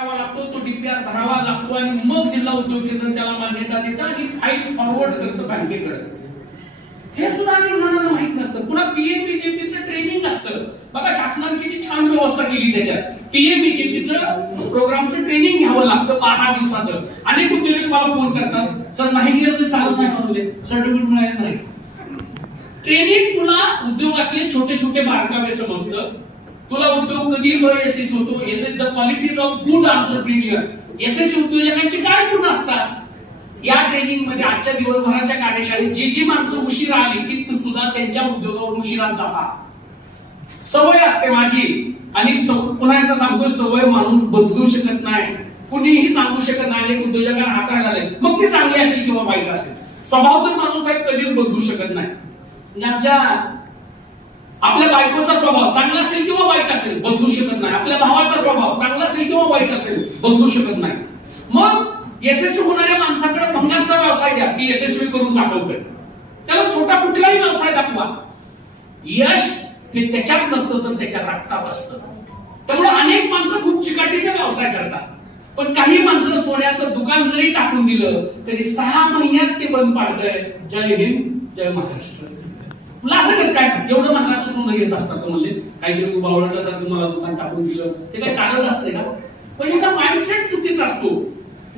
करावा लागतो तो डीपीआर भरावा लागतो आणि मग जिल्हा उद्योग केंद्र त्याला मान्यता देतं आणि फाईल फॉरवर्ड करतं बँकेकडे. हे सुद्धा अनेक जणांना माहीत नसतं. पुन्हा पीएमबीजेपीचं ट्रेनिंग असतं. बघा शासनाने किती छान व्यवस्था केली त्याच्यात. पीएमबीजेपीचं प्रोग्रामचं ट्रेनिंग घ्यावं लागतं बारा दिवसाचं. अनेक उद्योजक मला फोन करतात सर नाही गेलं तर चालत नाही म्हणले सर्टिफिकेट मिळालं नाही. ट्रेनिंग तुला उद्योगातले छोटे छोटे बारकावे समजतं. तुला उद्योग कधी यशस्वी होतो? As is the qualities of good as यशस्वी उद्योजकांची काय गुण असतात? या ट्रेनिंगमध्ये आजच्या दिवसभराच्या कार्यशाळेत जी जी माणसं उशिरा आली ती सुद्धा त्यांच्या उद्योगावर उशिरा जाता सवय असते माझी. आणि पुन्हा एकदा सांगतो सवय माणूस बदलू शकत नाही. कुणीही सांगू शकत नाही अनेक उद्योजकांना हसायला आले मग ते चांगले असेल किंवा वाईट असेल. स्वभाव तर माणूस आहे कधीच बदलू शकत नाही. आमच्या आपल्या बायकोचा स्वभाव चांगला असेल किंवा वाईट असेल बदलू शकत नाही. आपल्या भावाचा स्वभाव चांगला असेल किंवा वाईट असेल बदलू शकत नाही. मग यशस्वी होणाऱ्या माणसाकडे भंगाचा व्यवसाय द्या की यशस्वी करून दाखवतोय. त्याला छोटा कुठलाही व्यवसाय दाखवा. यश हे त्याच्यात नसतं तर त्याच्या रक्तात असतं. त्यामुळे अनेक माणसं खूप चिकाटीने व्यवसाय करतात. पण काही माणसं सोन्याचं दुकान जरी टाकून दिलं तरी सहा महिन्यात ते बंद पाडतंय. जय हिंद जय महाराष्ट्र. तुला असं कसं काय एवढं महागाचं सोनं घेत असतात म्हणले? काहीतरी बावळटासारखं मला दुकान टाकून दिलं. ते काय चालत असते का? पण ह्याचा माइंडसेट चुकीचा असतो.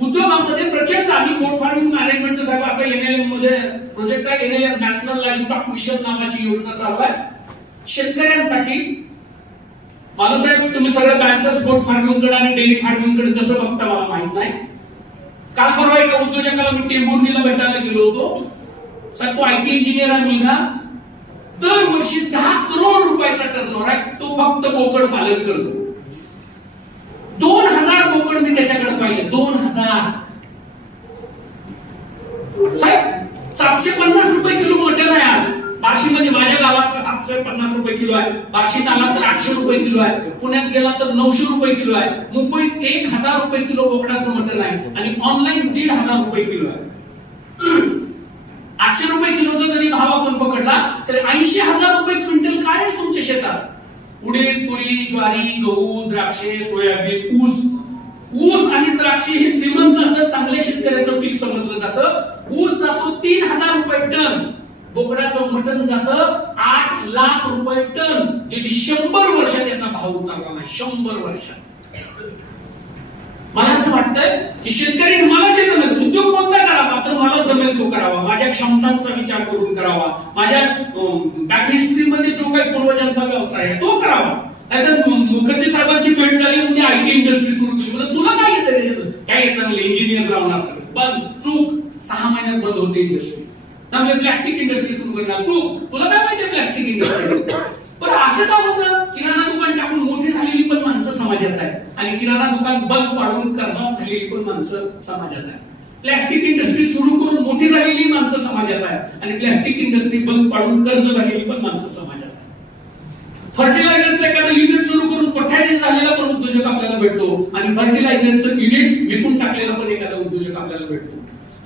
उद्योगामध्ये प्रचंड आम्ही गोट फार्मिंग मॅनेजमेंटचं साहेब आता एनएलएममध्ये प्रोजेक्ट आहे. NLM national life stock mission नावाची योजना चालू आहे. शेतकऱ्यांसाठी मालूसाहेब तुम्ही सगळं बँकर्स गोट फार्मिंगकडे आणि डेअरी फार्मिंगकडे कसं बघता मला माहीत नाही. काल परवा एका उद्योजकाला मी टेंभुर्णीला भेटायला गेलो होतो. साहेब तो आयटी इंजिनियर आहे मुलगा. दरवर्षी दहा करोड रुपयाचा टर्नओव्हर आहे. तो फक्त बोकड पालन करतो. दोन हजार बोकड मी त्याच्याकडे पाहिले. दोन हजार. साहेब सातशे पन्नास रुपये किलो मटण आहे आज. बार्शीमध्ये माझ्या गावात सातशे पन्नास रुपये किलो आहे. बार्शीत आला तर आठशे रुपये किलो आहे. पुण्यात गेला तर नऊशे रुपये किलो आहे. मुंबईत एक हजार रुपये किलो बोकडाचं मटण आहे. आणि ऑनलाईन दीड हजार रुपये किलो आहे. आठशे रुपये किलोचा जरी भाव आपण पकडला तर ऐंशी हजार रुपये क्विंटल काय आहे तुमच्या शेतात? उडीद तुरी ज्वारी गहू द्राक्षे सोयाबीन ऊस. ऊस आणि द्राक्षे हे श्रीमंताचं चांगल्या शेतकऱ्याचं पीक समजलं जातं. ऊस जातो तीन हजार रुपये टन. बोकडाचं मटण जातं आठ लाख रुपये टन. गेली शंभर वर्ष त्याचा भाव उतरला नाही. शंभर वर्षात. मला असं वाटतं की शेतकरी मला जे जमेल उद्योग कोणता करावा? तर मला जमेल तो करावा. माझ्या क्षमतांचा विचार करून करावा. माझ्या बॅक हिस्ट्री मध्ये जो काही पूर्वजांचा व्यवसाय आहे तो करावा. नाहीतर मुखर्जी साहेबांची भेट झाली उद्या आय टी इंडस्ट्री सुरू केली. म्हणजे तुला काय येतं काय येतं म्हणलं इंजिनियर लावणार सगळं. बंद. चूक. सहा महिन्यात बंद होते इंडस्ट्री त्यामुळे प्लास्टिक इंडस्ट्री सुरू करणार चूक. तुला काय माहिती प्लास्टिक इंडस्ट्री पण असं का होतं? किराणा दुकान टाकून मोठी झालेली पण माणसं समाजात आहे. आणि किराणा दुकान बंद पाडून कर्जात झालेली पण माणसं समाजात आहे प्लॅस्टिक इंडस्ट्री सुरू करून मोठी झालेली माणसं समाजात आहे आणि प्लॅस्टिक इंडस्ट्री बंद पाडून कर्ज झालेली पण माणसं समाजात आहे फर्टिलायझरचं एखादं युनिट सुरू करून कोठ्याचे झालेला पण उद्योजक आपल्याला भेटतो. आणि फर्टिलायझरचं युनिट विकून टाकलेला पण एखादा उद्योजक आपल्याला भेटतो.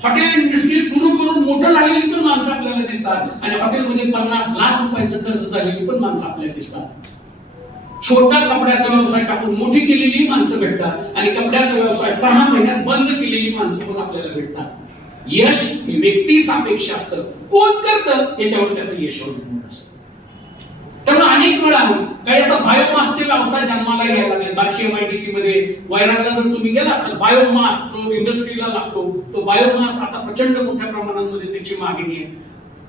हॉटेल इंडस्ट्री सुरू करून मोठं झालेली पण माणसं आपल्याला दिसतात. आणि हॉटेलमध्ये पन्नास लाख रुपयाचं कर्ज झालेली पण माणसं आपल्याला दिसतात. छोटा कपड्याचा व्यवसाय टाकून मोठी केलेली माणसं भेटतात आणि कपड्याचा व्यवसाय सहा महिन्यात बंद केलेली माणसं पण आपल्याला भेटतात. यश हे व्यक्ती सापेक्ष असतं. कोण करतं? याच्यावर त्याचं यश अवलंबून असतं. त्यामुळे अनेक वेळा काही आता बायोमासचे व्यवसाय जन्माला यायला लागले बार्शी एमआयडीसी मध्ये वायनाडला जर तुम्ही गेला तर बायोमास जो इंडस्ट्रीला लागतो तो बायोमास आता प्रचंड मोठ्या प्रमाणामध्ये त्याची मागणी आहे.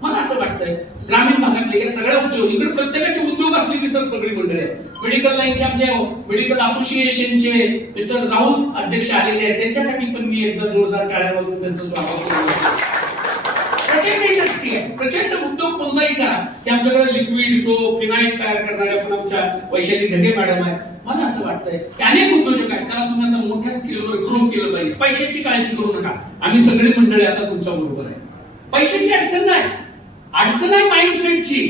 मला असं वाटतंय ग्रामीण भागातले या सगळ्या उद्योग इकडे प्रत्येकाचे उद्योग असले की सर सगळी मंडळी आहे मेडिकल लाईनचे आमचे मेडिकल असोसिएशनचे मिस्टर राऊत अध्यक्ष आलेले आहेत. त्यांच्यासाठी पण मी एकदा जोरदार टाळ्या वाजून त्यांचं स्वागत करतो. प्रचंड इंडस्ट्री आहे. प्रचंड उद्योग कोणताही करा. की आमच्याकडे लिक्विड सो फिनाईल तयार करणाऱ्या पण आमच्या वैशाली ढगे मॅडम आहे मला असं वाटतंय की अनेक उद्योजक आहेत. त्याला तुम्ही आता मोठ्या स्केलवर ग्रो केलं पाहिजे. पैशाची काळजी करू नका. आम्ही सगळी मंडळी आता तुमच्या बरोबर आहे. पैशाची अडचण नाही. अडचण आहे माइंडसेटची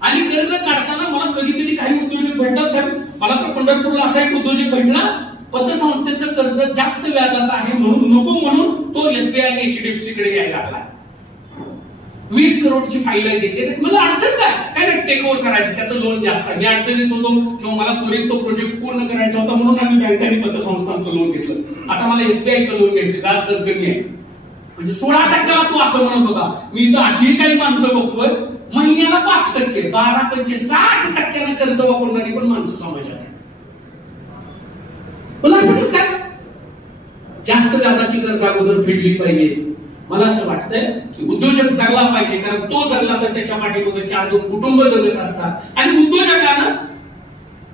आणि कर्ज काढताना मला कधी कधी काही उद्योजक भेटतात साहेब मला तर पंढरपूरला असा एक उद्योजक भेटला पतसंस्थेचं कर्ज जास्त व्याजाचं आहे म्हणून नको म्हणून तो एसबीआय आणि एचडीएफसी कडे यायला लागला. वीस करोडची फाईल आहे त्याची. मला अडचण काय? काय नाही टेक ओव्हर करायचं त्याचं लोन जास्त आहे. मी अडचणीत होतो किंवा मला त्वरित तो प्रोजेक्ट पूर्ण करायचा होता म्हणून आम्ही बँकांनी पतसंस्थांचं लोन घेतलं. आता मला एसबीआयचं लोन घ्यायचं व्याज दर कमी आहे. म्हणजे सोळा टक्क्याला तो असं म्हणत होता. मी तर अशी काही माणसं बघतोय. महिन्याला पाच टक्के. बारा पंचे साठ टक्क्यानं कर्ज वापरणारी पण माणसं समाजात आहेत. काय जास्त व्याजाची कर्ज अगोदर फेडली पाहिजे. मला असं वाटतंय की उद्योजक जगला पाहिजे. कारण तो जगला तर त्याच्या पाठीमागे चार दोन कुटुंब जगत असतात. आणि उद्योजकानं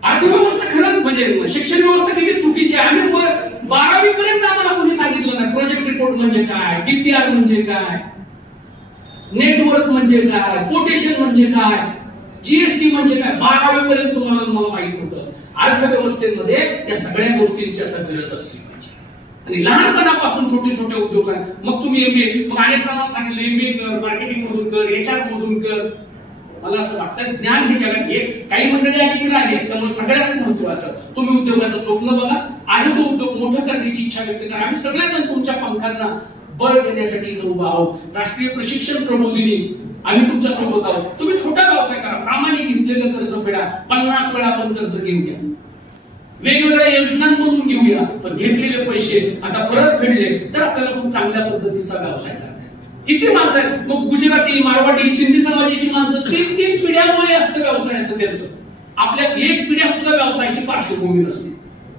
अर्थव्यवस्था खरंच म्हणजे शिक्षण व्यवस्था किती चुकीची आहे. आम्ही बारावी पर्यंत आम्हाला कोणी सांगितलं नाही. प्रोजेक्ट रिपोर्ट म्हणजे काय? डीपीआर म्हणजे काय? नेटवर्क म्हणजे काय? कोटेशन म्हणजे काय? जीएसटी म्हणजे काय? बारावी पर्यंत तुम्हाला मला माहीत होतं. अर्थव्यवस्थेमध्ये या सगळ्या गोष्टींची आता गरज असली पाहिजे. आणि लहानपणापासून छोटे छोटे उद्योग मग तुम्ही एमबीए मग अनेक जणांना सांगितलं एमबीए कर मार्केटिंग मधून कर एचआर मधून कर. मला असं वाटतं ज्ञान हे जगात एक काही मंडळी अजिंक्य तर त्यामुळे सगळ्यात महत्वाचं तुम्ही उद्योगाचं स्वप्न बघा. आहे तो उद्योग मोठा करण्याची इच्छा व्यक्त करा. आम्ही सगळेजण तुमच्या पंखांना बळ देण्यासाठी इथं उभा आहोत. राष्ट्रीय प्रशिक्षण प्रबोधिनी आम्ही तुमच्यासोबत आहोत. तुम्ही छोटा व्यवसाय करा. प्रामाणिक घेतलेलं कर्ज फेडा. पन्नास वेळा आपण कर्ज घेऊया. वेगवेगळ्या योजनांमधून घेऊया. पण घेतलेले पैसे आता परत फेडले तर आपल्याला खूप चांगल्या पद्धतीचा व्यवसाय करा. किती माणसं आहेत? मग गुजराती मारवाडी सिंधी समाजाची माणसं तीन तीन पिढ्यामुळे असतं व्यवसायाचं त्यांचं. आपल्या एक पिढ्या सुद्धा व्यवसायाची पार्श्वभूमी नसते.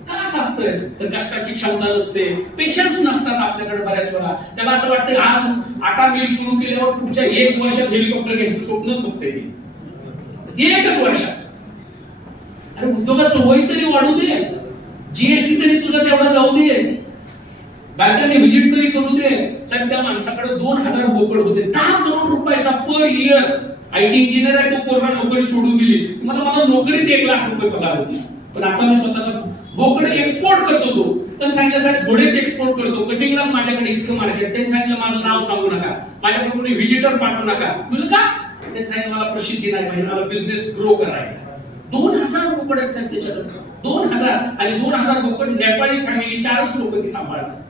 का असं असतंय. तर कष्टाची क्षमता नसते. पेशन्स नसतात आपल्याकडे बऱ्याच वेळा. त्याला असं वाटतं आज आता मिल सुरू केल्यावर पुढच्या एक वर्षात हेलिकॉप्टर घ्यायचं स्वप्नच बघते ते एकच वर्षात. अरे उद्योगाचं वय तरी वाढू दे. जीएसटी तरी तुझा तेवढा जाऊ दे. बँकांनी व्हिजिट तरी करू दे. साहेब त्या माणसाकडे दोन हजार बोकड होते. दहा करोड रुपयाचा per year I T engineer आहे तो कोरोना नोकरी सोडून दिली. मला मला नोकरीत एक लाख रुपये पगार होती. पण आता मी स्वतःचा बोकड एक्सपोर्ट करतो तो. त्यांनी सांगितलं साहेब थोडेच एक्सपोर्ट करतो. कटिंगला माझ्याकडे इतकं मार्केट त्यांनी सांगितलं माझं नाव सांगू नका. माझ्याकडे कोणी व्हिजिटर पाठवू नका. तुला का? त्यांनी सांगितलं मला प्रसिद्धी नाही पाहिजे. मला बिझनेस ग्रो करायचा दोन हजार बोकड आहेत साहेब त्याच्याकडे दोन हजार. आणि दोन हजार बोकड नेपाळी फॅमिली चारच लोक ती सांभाळतात.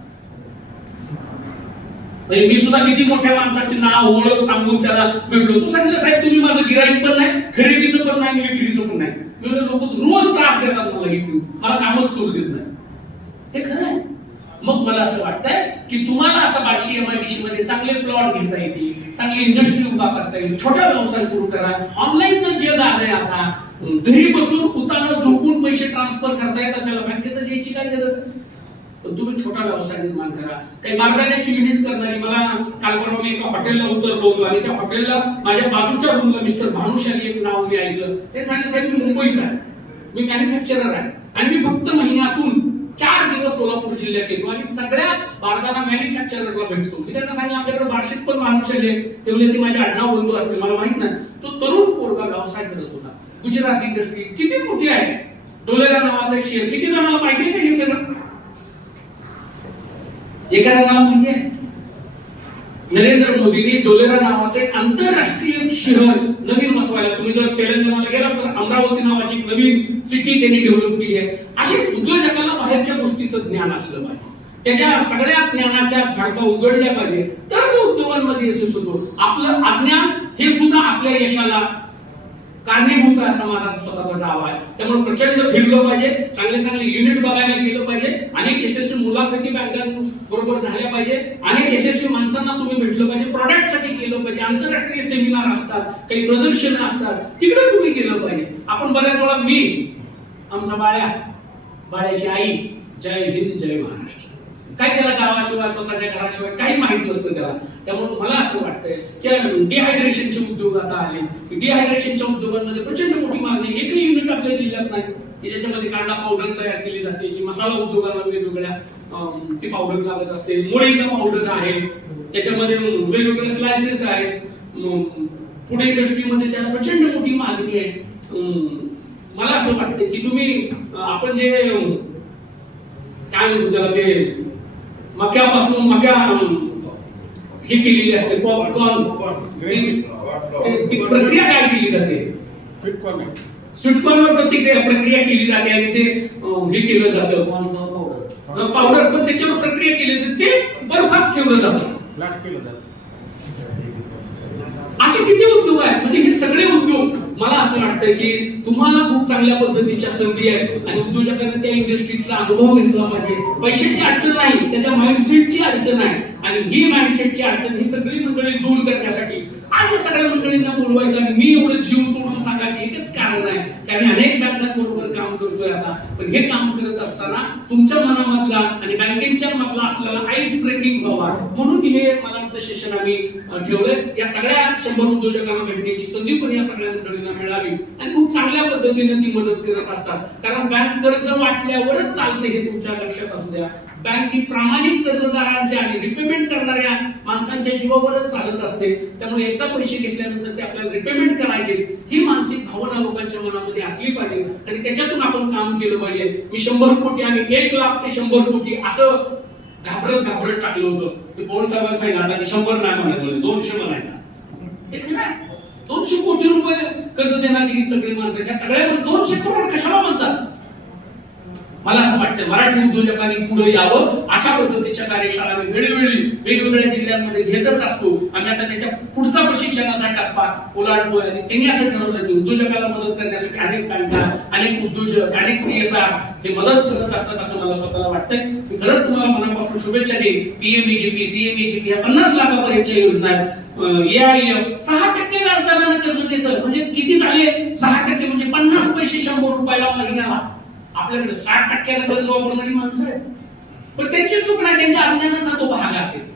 म्हणजे मी सुद्धा किती मोठ्या माणसाचे नाव ओळख सांगून त्याला भेटलो तो सांगितलं साहेब तुम्ही माझं गिराईक पण नाही खरेदीचं पण नाही विक्रीचं पण नाही. मी लोक रोज त्रास देतात मला इथे मला कामच करू देत नाही. हे खरं आहे. मग मला असं वाटतंय की तुम्हाला आता बार्शी एमआयडीसी मध्ये चांगले प्लॉट घेता येतील चांगली इंडस्ट्री उभा करता येईल छोटा व्यवसाय सुरू करा. ऑनलाईनचं जग आलंय आता. घरी बसून उतानं झोपून पैसे ट्रान्सफर करता येतात त्याला बँकेतच यायची काय गरज? पण तुम्ही छोटा व्यवसाय निर्माण करा. काही मार्गाण्याची युनिट करणारी मला काल परवा मी एका हॉटेलला उतरलो आणि त्या हॉटेलला माझ्या बाजूच्या रूमला मिस्टर भानुशाली एक नाव मी ऐकलं. ते सांगितलं साहेब मी मुंबईचा आहे. मी मॅन्युफॅक्चरर आहे. आणि मी फक्त महिन्यातून चार दिवस सोलापूर जिल्ह्यात येतो आणि सगळ्या भारताला मॅन्युफॅक्चररला भेटतो. मी त्यांना सांगितलं आमच्याकडे वार्षिक पण माणूस आहे. ते म्हणजे ते माझे आडनाव बंधू असते मला माहीत नाही. तो तरुण पोरगा व्यवसाय करत होता. गुजरात इंडस्ट्री किती मोठी आहे? डोलेरा नावाचा एक शेअर किती जणांना माहिती आहे का हे सगळं? एका जणाला माहिती आहे? नरेंद्र मोदींनी डोलेरा नावाचे एक आंतरराष्ट्रीय शहर नवीन वसवायला तुम्ही जर तेलंगणाला गेला तर अमरावती नावाची नवीन सिटी त्यांनी डेव्हलप केली आहे. असे उद्योजकाला बाहेरच्या गोष्टीचं ज्ञान असलं पाहिजे. त्याच्या सगळ्या ज्ञानाच्या झाडका उघडल्या पाहिजे. तर तो उद्योगांमध्ये यशस्वी होतो. आपलं अज्ञान हे सुद्धा आपल्या यशाला कारणीभूत आहे असा माझा स्वतःचा दावा आहे. त्यामुळे प्रचंड फिरलं पाहिजे चांगले चांगले युनिट बघायला गेलं पाहिजे अनेक यशस्वी मुलाखती बरोबर झाल्या पाहिजे अनेक यशस्वी माणसांना तुम्ही भेटलं पाहिजे प्रॉडक्टसाठी गेलं पाहिजे आंतरराष्ट्रीय सेमिनार असतात काही प्रदर्शन असतात तिकडे तुम्ही गेलं पाहिजे. आपण बऱ्याच वेळा मी आमचा बाळ्या बाळ्याची आई जय हिंद जय महाराष्ट्र. काय त्याला गावाशिवाय स्वतःच्या घराशिवाय काही माहीत नसतं त्याला. त्यामुळे मला असं वाटतंय की डिहायड्रेशनचे उद्योग आता आले. डिहायड्रेशनच्या उद्योगांमध्ये प्रचंड मोठी मागणी एकही युनिट आपल्या जिल्ह्यात नाही. की ज्याच्यामध्ये कांदा पावडर तयार केली जाते जी मसाला उद्योगांना वेगवेगळ्या ती पावडर लागत असते. मोरिंगा पावडर आहे. त्याच्यामध्ये वेगवेगळे स्लायसेस आहेत. पुढे पुणे इंडस्ट्रीमध्ये त्याला प्रचंड मोठी मागणी आहे. अं, मला असं वाटतं की तुम्ही आपण जे काय म्हणतो त्याला ते मक्यापासून मक्या हे केलेली असते पॉपकॉर्न ती प्रक्रिया काय केली जाते? स्वीटकॉर्नवर प्रतिक्रिया प्रक्रिया केली जाते आणि ते हे केलं जातं. पावडर पण त्याच्यावर प्रक्रिया केली जाते ते बर्फात ठेवलं जातं. असे किती उद्योग आहेत? म्हणजे हे सगळे उद्योग मला असं वाटतं की तुम्हाला खूप चांगल्या पद्धतीच्या संधी आहेत आणि उद्योजकांना त्या इंडस्ट्रीतला अनुभव घेतला पाहिजे. पैशाची अडचण नाही त्याच्या माइंडसेटची अडचण आहे. आणि ही माइंडसेटची अडचण ही सगळी मंडळी दूर करण्यासाठी आज सगळ्या मंडळींना बोलवायचं आणि मी एवढं जीव तोडून सांगायचं एकच कारण आहे की आम्ही अनेक बँकांबरोबर काम करतोय आता. पण हे काम करत असताना तुमच्या मनामधला आणि बँकेच्या मधला असलेला आईस ब्रेकिंग व्हावा म्हणून हे मला वाटतं सेशन आम्ही ठेवलंय. या सगळ्या शंभर उद्योजकांना भेटण्याची संधी पण या सगळ्या मंडळींना मिळावी आणि खूप चांगल्या पद्धतीने ती मदत करत असतात. कारण बँक कर्ज वाटल्यावरच चालते हे तुमच्या लक्षात असू द्या. बँक ही प्रामाणिक कर्जदारांच्या आणि रिपेमेंट करणाऱ्या माणसांच्या जीवावरच चालत असते. त्यामुळे एकदा पैसे घेतल्यानंतर ते आपल्याला रिपेमेंट करायचे. ही मानसिक भावना लोकांच्या मनामध्ये असली पाहिजे. आणि त्याच्यातून आपण काम केलं पाहिजे. मी शंभर कोटी आणि एक लाख ते शंभर कोटी असं घाबरत घाबरत टाकलं होतं. ते पवन साहेबांना सांगितलं आता शंभर नाही म्हणायचं दोनशे म्हणायचा. दोनशे कोटी रुपये कर्ज देणारी ही सगळी माणसं त्या सगळ्या दोनशे करोड कशाला म्हणतात? मला असं वाटतं मराठी उद्योजकांनी पुढे यावं. अशा पद्धतीच्या कार्यशाळा आम्ही वेळोवेळी वेगवेगळ्या जिल्ह्यांमध्ये घेतच असतो. आम्ही आता त्याच्या पुढचा प्रशिक्षणाचा टप्पा ओलांडतोय आणि त्यांनी असं ठरवलं की उद्योजकाला मदत करण्यासाठी अनेक बँका अनेक उद्योजक अनेक सीएसआर हे मदत करत असतात असं मला स्वतःला वाटतंय. मी खरंच तुम्हाला मनापासून शुभेच्छा देईन. पीएमईजीपी सीएमईजीपी या पन्नास लाखापर्यंतच्या योजना आहेत. एआयएफ सहा टक्के व्याजदरानं कर्ज देतं. म्हणजे किती झाले? सहा टक्के म्हणजे पन्नास पैसे शंभर रुपयाला महिन्याला. आपल्याकडे साठ टक्क्याला कर्ज वापरणारी माणसं आहेत. पण त्यांची चूक नाही त्यांच्या अज्ञानाचा तो भाग असेल.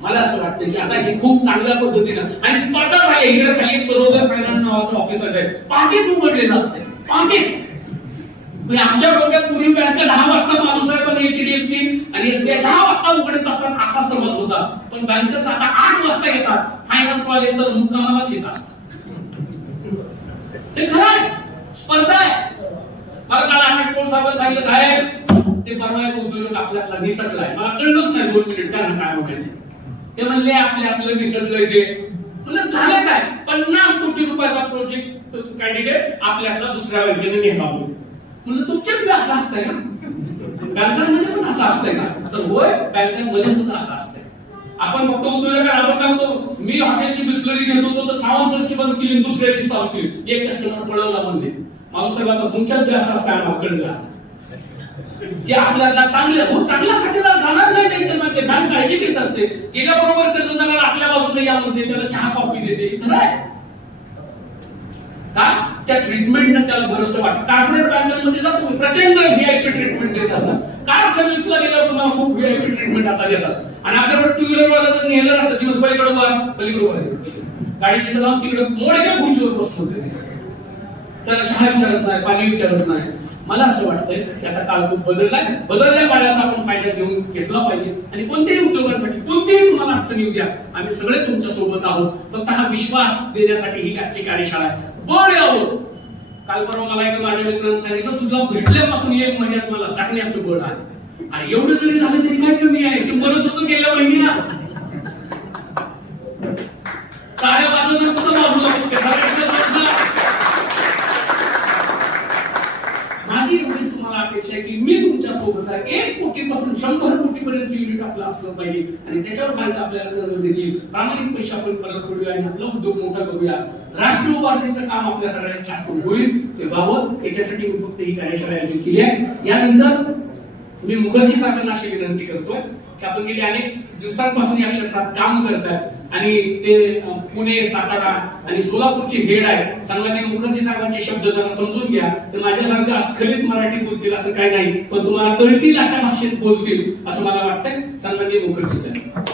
मला असं वाटतं की आता हे खूप चांगल्या पद्धतीनं आणि स्पर्धा झाली. इकडे खाली एक सरोदर फायनान्स नावाचं ऑफिस असेल पहाटेच उघडलेलं असते पहाटेच म्हणजे आमच्या डोक्यात पूर्वी बँक दहा वाजता माणूस आहे पण एचडीएफसी आणि एसबीआय दहा वाजता उघडत असतात असा समज होता. पण बँकर्स आता आठ वाजता येतात. फायनान्स वाले तर मुक्कामालाच येत असतात ते खरं आहे. स्पर्धा आहे. मला काल आकाश पोळ साहेबांनी सांगितलं? साहेब ते परवा एक उद्योजक आपल्यातला निसटलाय. मला कळलंच नाही दोन मिनिट त्यांना काय म्हणायचं. ते म्हणले आपल्यातलं निसटलंय ते म्हणलं झालं काय? पन्नास कोटी रुपयाचा प्रोजेक्ट कॅन्डिडेट आपल्यातला दुसऱ्या बँकेने नेहमा म्हणलं तुमच्यात बी असं असतंय ना? बँकांमध्ये पण असं असतंय का? तर होय बँकांमध्ये सुद्धा असं असतंय. आपण फक्त उद्योजक आपण काय म्हणतो मी हॉटेलची बिस्लरी घेत होतो तर सावंत सरची बंद केली दुसऱ्याची चालू केली. एक कस्टमर पळवला म्हणले. माणूस साहेब आता तुमच्यात बी असं असतं आम्हाला आपल्याला चांगले हो चांगला खातेदार जाणार नाही नाही तर मग ते बँक काळजी घेत असते. गेल्याबरोबर कर्जदाराला आपल्या बाजूने या म्हणते त्याला चहा कॉफी देते. खरं आहे का? त्या ट्रीटमेंटनं त्याला बरंच वाटतं कार्पोरेट बँकांमध्ये जातो प्रचंड व्हीआयपी ट्रीटमेंट देत असतात. कार सर्व्हिसला गेल्यावर तुम्हाला खूप व्हीआयपी ट्रीटमेंट आता देतात. आणि आपल्याकडे टू व्हीलर वाला तर नेलं राहतं तिकडे पलीकडे वर पलीकडे वर गाडी तिथे लावून तिकडे मोडक्या खुर्चीवर बसतो ते. त्याला चहा विचारत नाही पाणी विचारत नाही. मला असं वाटतंय की आता काळ खूप बदललाय. बदलल्या काळाचा आपण फायदा घेऊन घेतला पाहिजे. आणि कोणत्याही उद्योगांसाठी कोणतीही तुम्हाला अडचण येऊ द्या. आम्ही सगळे तुमच्यासोबत आहोत. फक्त हा विश्वास देण्यासाठी ही आजची कार्यशाळा आहे. बळ यावं काल परवा मला एका माझ्या मित्रांनी सांगितलं तुझा भेटल्यापासून एक महिन्यात मला चाकण्याचं बळ आहे आणि एवढं जरी झालं तरी काय कमी आहे? ते मरत होतं गेल्या महिन्या काय बाजूला सुद्धा बाजूला ते सगळ्यांच्या बाजूला माझी एवढीच तुम्हाला अपेक्षा आहे की मी तुमच्या एक कोटीपासून शंभर कोटीपर्यंत युनिट आपलं असलं पाहिजे. आणि त्याच्यावर माहिती आपल्याला नजर देतील. प्रामाणिक पैसे आपण परत करूया आणि आपला उद्योग मोठा करूया. राष्ट्र उभारणीचं काम आपल्या सगळ्यांच्या हातून होईल. ते बाबत याच्यासाठी मी फक्त ही कार्यशाळा आयोजित केली आहे. यानंतर मी मुखर्जी साहेबांना अशी विनंती करतोय. की आपण गेले अनेक दिवसांपासून या क्षेत्रात काम करतायत. आणि ते पुणे सातारा आणि सोलापूरची हेड आहे. सन्मान्य मुखर्जी साहेबांचे शब्द जरा समजून घ्या. तर माझ्यासारखं अस्खलित मराठी बोलतील असं काही नाही. पण तुम्हाला कळतील अशा भाषेत बोलतील असं मला वाटतंय. सन्मान्य मुखर्जी साहेब.